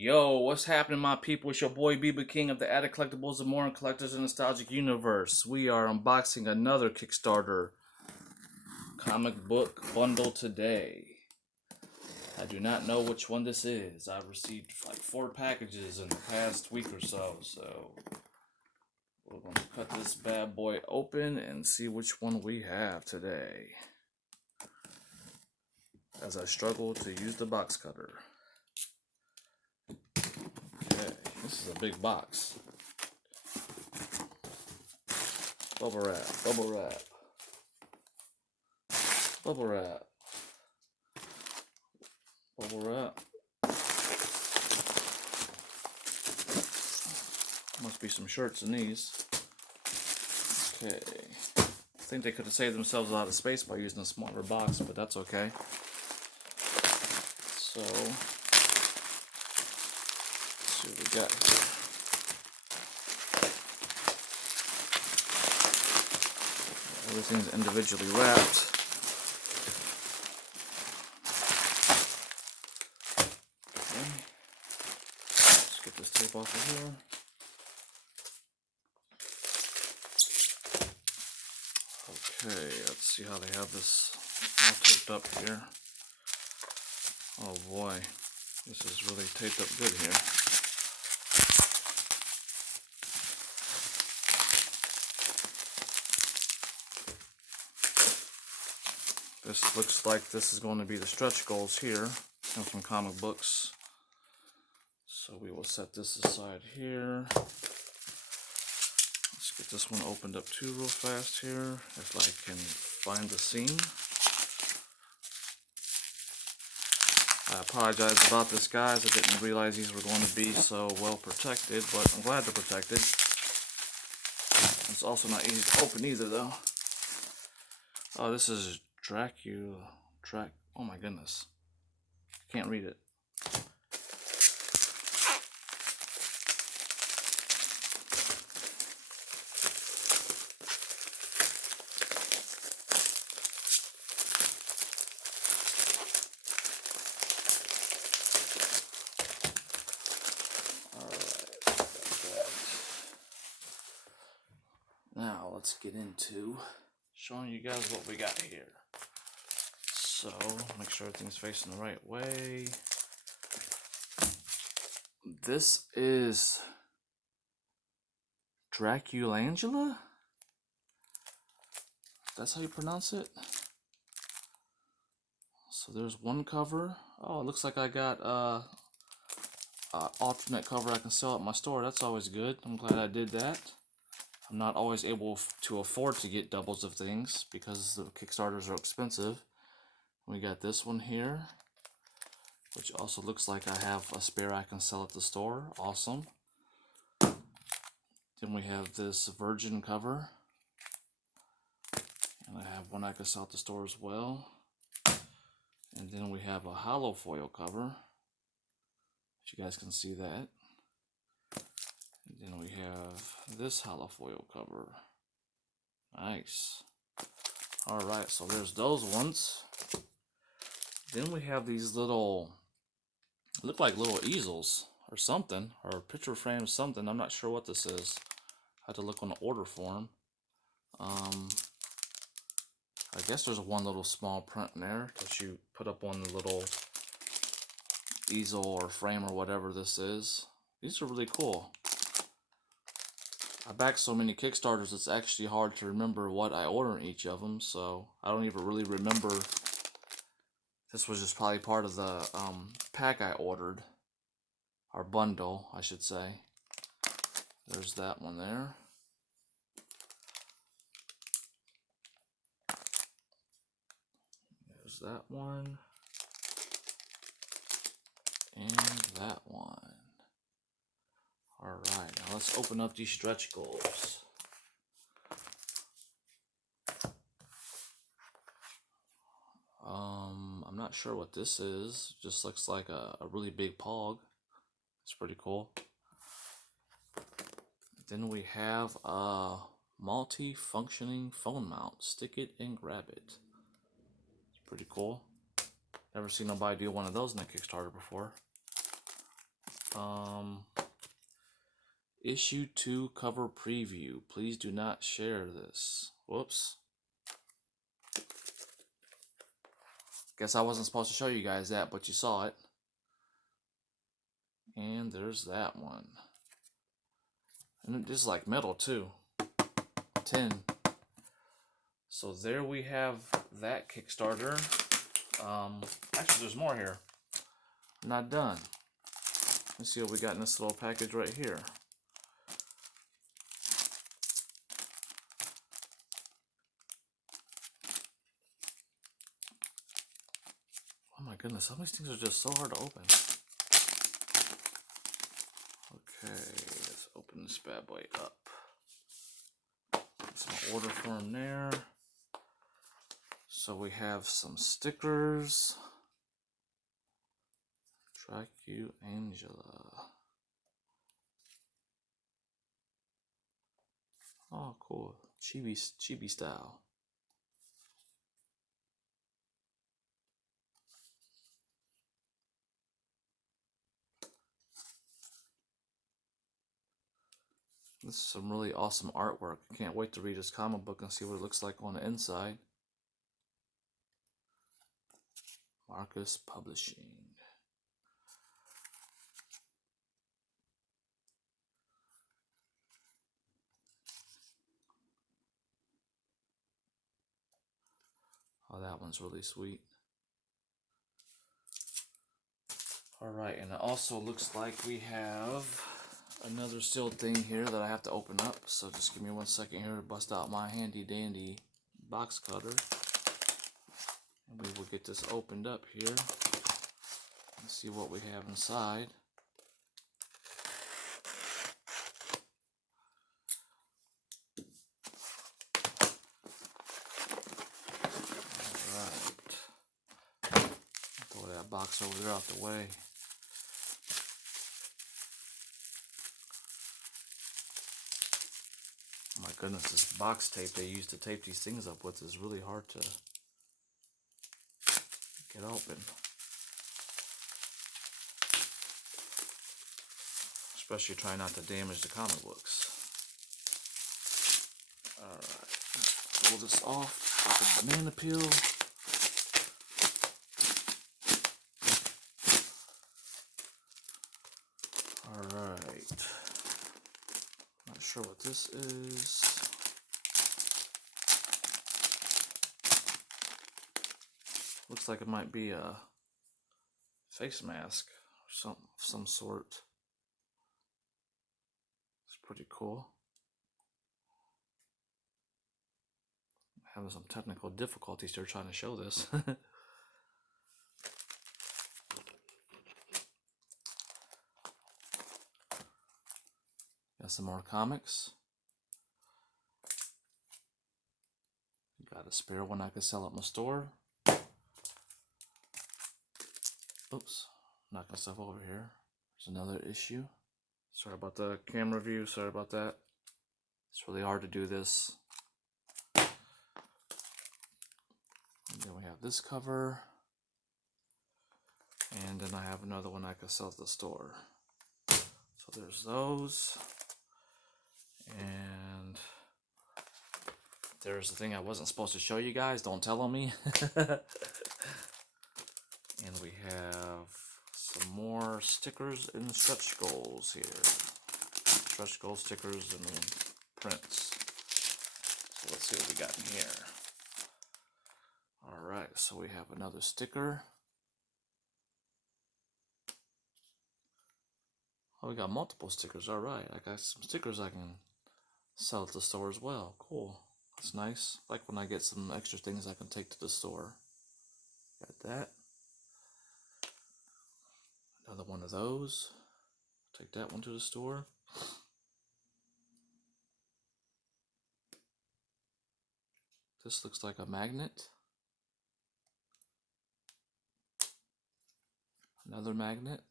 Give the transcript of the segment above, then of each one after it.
Yo, what's happening, my people? It's your boy BB King of the Attic Collectibles and More and Collectors and Nostalgic Universe. We are unboxing another Kickstarter comic book bundle today. I do not know which one this is. I've received like 4 packages in the past week or so we're going to cut this bad boy open and see which one we have today, as I struggle to use the box cutter. Okay, this is a big box. Bubble wrap, bubble wrap, bubble wrap, bubble wrap. Must be some shirts in these. Okay. I think they could have saved themselves a lot of space by using a smaller box, but that's okay. So, let's see what we got here. Everything's individually wrapped. Okay. Let's get this tape off of here. Okay, let's see how they have this all taped up here. Oh boy, this is really taped up good here. This looks like this is going to be the stretch goals here. Comes from comic books. So we will set this aside here. Let's get this one opened up too real fast here, if I can find the seam. I apologize about this, guys. I didn't realize these were going to be so well protected, but I'm glad they're protected. It's also not easy to open either, though. Oh, this is oh my goodness. Can't read it. Now let's get into showing you guys what we got here. So make sure everything's facing the right way. This is Draculangela? That's how you pronounce it? So there's one cover. Oh, it looks like I got alternate cover I can sell at my store. That's always good. I'm glad I did that. I'm not always able to afford to get doubles of things because the Kickstarters are expensive. We got this one here, which also looks like I have a spare I can sell at the store. Awesome. Then we have this virgin cover, and I have one I can sell at the store as well. And then we have a hollow foil cover, you guys can see that. And then we have this hollow foil cover. Nice. Alright, so there's those ones. Then we have these little, look like little easels or something, or picture frames something. I'm not sure what this is. I had to look on the order form. I guess there's one little small print in there that you put up on the little easel or frame or whatever this is. These are really cool. I backed so many Kickstarters, it's actually hard to remember what I order in each of them, so I don't even really remember. This was just probably part of the pack I ordered, or bundle, I should say. There's that one there. There's that one. And that one. Alright, now let's open up these stretch goals. I'm not sure what this is. Just looks like a really big pog. It's pretty cool. Then we have a multi-functioning phone mount. Stick it and grab it. It's pretty cool. Never seen nobody do one of those in a Kickstarter before. Issue 2 cover preview. Please do not share this. Whoops. Guess I wasn't supposed to show you guys that, but you saw it. And there's that one. And this is like metal too. Tin. So there we have that Kickstarter. Actually, there's more here. I'm not done. Let's see what we got in this little package right here. Oh my goodness, some of these things are just so hard to open. Okay, let's open this bad boy up. Some order form there. So we have some stickers. Draculangela. Oh, cool. Chibi style. This is some really awesome artwork. Can't wait to read this comic book and see what it looks like on the inside. Marcus Publishing. Oh, that one's really sweet. Alright, and it also looks like we have another sealed thing here that I have to open up. So just give me 1 second here to bust out my handy dandy box cutter. And we will get this opened up here and see what we have inside. Alright. Throw that box over there out the way. Oh my goodness, this box tape they use to tape these things up with is really hard to get open. Especially trying not to damage the comic books. Alright, pull this off with a banana peel. Alright. Not sure what this is. Looks like it might be a face mask or some sort. It's pretty cool. Having some technical difficulties here trying to show this. Got some more comics. Got a spare one I could sell at my store. Oops, knocking stuff over here. There's another issue. Sorry about the camera view, sorry about that. It's really hard to do this. And then we have this cover. And then I have another one I could sell at the store. So there's those. And there's the thing I wasn't supposed to show you guys. Don't tell on me. And we have some more stickers and stretch goals here. Stretch goal stickers and prints. So let's see what we got in here. Alright, so we have another sticker. Oh, we got multiple stickers. Alright, I got some stickers I can sell at the store as well. Cool. That's nice. Like when I get some extra things I can take to the store. Got that. Another one of those. Take that one to the store. This looks like a magnet. Another magnet.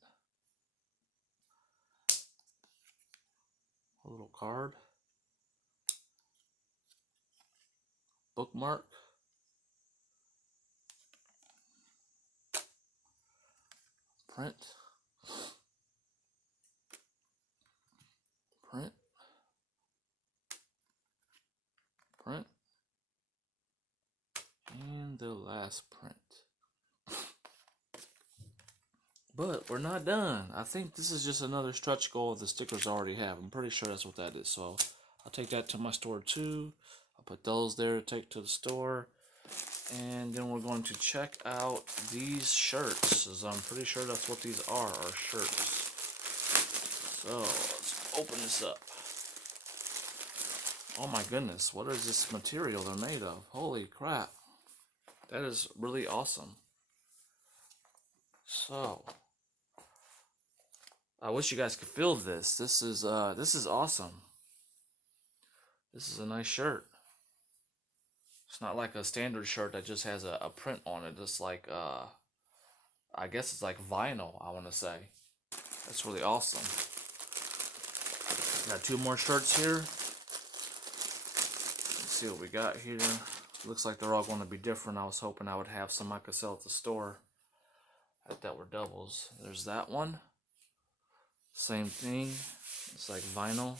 A little card. Bookmark. Print. glass print. But we're not done. I think this is just another stretch goal of the stickers I already have. I'm pretty sure that's what that is. So I'll take that to my store too. I'll put those there to take to the store. And then we're going to check out these shirts, as I'm pretty sure that's what these are shirts. So let's open this up. Oh my goodness, what is this material they're made of? Holy crap. That is really awesome. So I wish you guys could feel this. This is awesome. This is a nice shirt. It's not like a standard shirt that just has a print on it. It's like I guess it's like vinyl, I want to say. That's really awesome. Got 2 more shirts here. Let's see what we got here. Looks like they're all going to be different. I was hoping I would have some I could sell at the store that were doubles. There's that one. Same thing. It's like vinyl.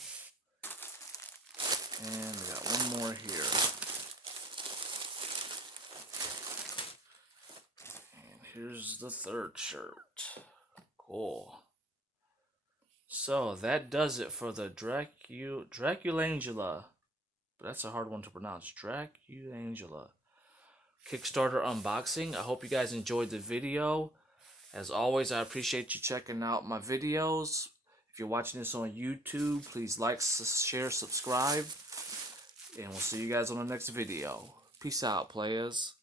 And we got one more here. And here's the 3rd shirt. Cool. So that does it for the Draculangela. But that's a hard one to pronounce. Draculangela Kickstarter unboxing. I hope you guys enjoyed the video. As always, I appreciate you checking out my videos. If you're watching this on YouTube, please like, share, subscribe. And we'll see you guys on the next video. Peace out, players.